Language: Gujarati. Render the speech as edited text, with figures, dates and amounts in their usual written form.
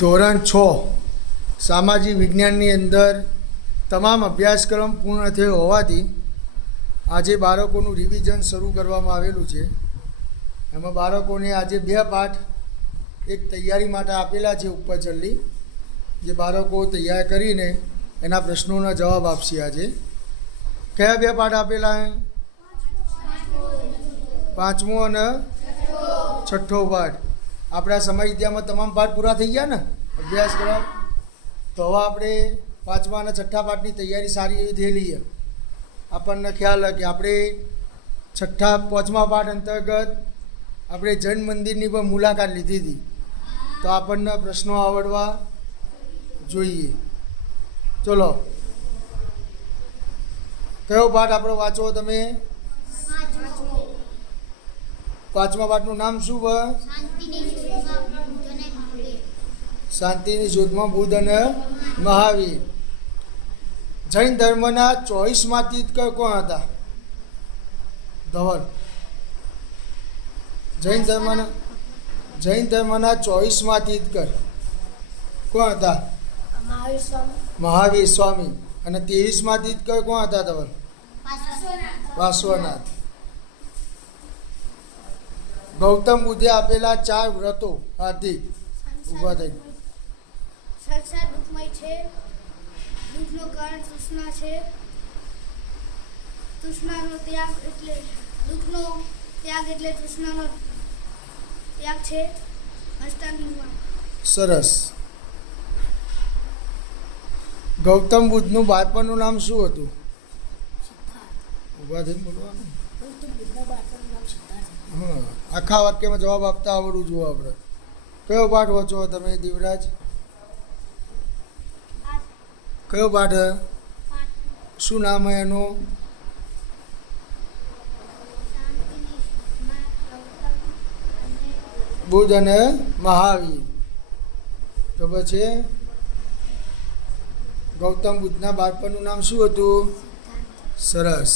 ધોરણ 6 સામાજિક વિજ્ઞાનની અંદર તમામ અભ્યાસક્રમ પૂર્ણ થયો હોવાથી આજે બાળકોનું રિવિઝન શરૂ કરવામાં આવેલું છે. એમાં બાળકોને આજે 2 પાઠ એક તૈયારી માટે આપેલા છે ઉપર ચલ્લી, જે બાળકો તૈયાર કરીને એના પ્રશ્નોના જવાબ આપશે. આજે કયા 2 પાઠ આપેલા છે? 5મો અને 6ઠ્ઠો પાઠ. આપણા સમય વિદ્યામાં તમામ પાઠ પૂરા થઈ ગયા ને અભ્યાસક્રમ. તો હવે આપણે 5મા અને 6ઠ્ઠા પાઠની તૈયારી સારી એવી થયેલી છે. આપણને ખ્યાલ કે આપણે 5મા પાઠ અંતર્ગત આપણે જૈન મંદિરની પણ મુલાકાત લીધી હતી, તો આપણને પ્રશ્નો આવડવા જોઈએ. ચલો, કયો પાઠ આપણો વાંચો તમે? 5મા પાઠનું નામ શું છે? શાંતિની શોધમાં બુદ્ધ અને મહાવીર. જૈન ધર્મના 24મા તીર્થંકર કોણ હતા? ધવલ. જૈન ધર્મના 24મા તીર્થંકર કોણ હતા? મહાવીર સ્વામી. અને 23મા તીર્થંકર કોણ હતા ધવલ? વાસવનાથ. ગૌતમ બુદ્ધે આપેલા 4 વ્રતો હાર્દિક ઉભા થઈ. સંસાર દુઃખમય છે, દુઃખનું કારણ તૃષ્ણા છે, તૃષ્ણાનો ત્યાગ એટલે દુઃખનો ત્યાગ એટલે તૃષ્ણાનો ત્યાગ છે. અષ્ટાંગિક માર્ગ. સરસ. ગૌતમ બુદ્ધનું બાળપણનું નામ શું હતું? ઉભા થઈને બોલવાનું. હા, આખા વાક્યમાં જવાબ આપતા આવડવું જોઈએ આપણે. કયો પાઠ વાંચો તમે દિવરાજ? કયો પાઠ? શું નામ હે એનું? બુદ્ધ અને મહાવીર. તો પછી ગૌતમ બુદ્ધના બાળપણનું નામ શું હતું? સરસ.